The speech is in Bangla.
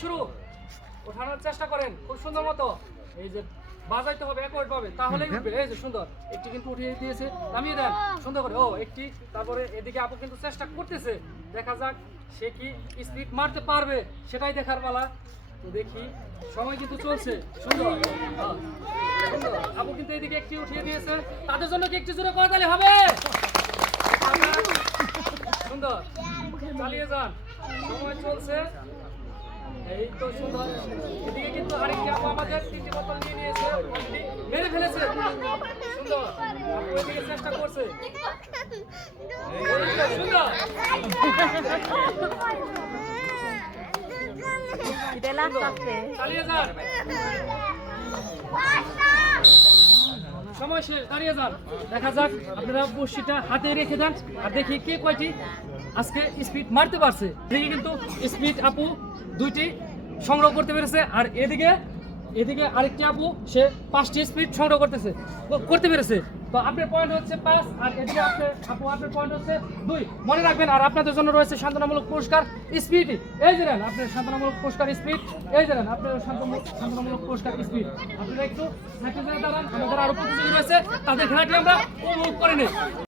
শুরু। ওঠানোর চেষ্টা করেন খুব সুন্দর মতো। এই যে বাজাইতে হবে একওয়ার্ড ভাবে। তাহলেই উঠবে। এই যে সুন্দর একটি কিন্তু উঠিয়ে দিয়েছে নামিয়ে দেন। সুন্দর করে। ও একটি তারপরে এদিকে আপু কিন্তু চেষ্টা করতেছে। দেখা যাক সে কি স্পিড মারতে পারবে সেটাই দেখার পালা। তো দেখি সময় কিন্তু চলছে। সুন্দর। আপু কিন্তু এদিকে একটি উঠিয়ে দিয়েছে। তাদের জন্য কি একটি জোরে করতালি হবে? সুন্দর। চালিয়ে যান। সময় চলছে। সময় শেষ, দাঁড়িয়ে যান। দেখা যাক আপনারা বর্ষিটা হাতে রেখে দেন। আর দেখি কে কয়টি আজকে স্পিড মারতে পারছে। এদিকে কিন্তু স্পিড আপু দুইটি সংগ্রহ করতে পেরেছে। আর এদিকে এদিকে আরেকটি আপু, সে পাঁচটি স্পিড সংগ্রহ করতেছে, করতে পেরেছে। তো আপনার পয়েন্ট হচ্ছে পাঁচ, আর এদিকে আপনার আপু, আপনার পয়েন্ট হচ্ছে দুই। মনে রাখবেন, আর আপনাদের জন্য রয়েছে সান্ত্বনামূলক পুরস্কার স্পিড এই যে নেন, আপনার সান্ত্বনামূলক পুরস্কার স্পিড এই যে নেন, আপনার সান্ত্বনামূলক পুরস্কার স্পিড আপনারা একটু দাঁড়ান, আমাদের আরও প্রতিযোগী রয়েছে, তাদের খেলাটি আমরা উপভোগ করে নিই।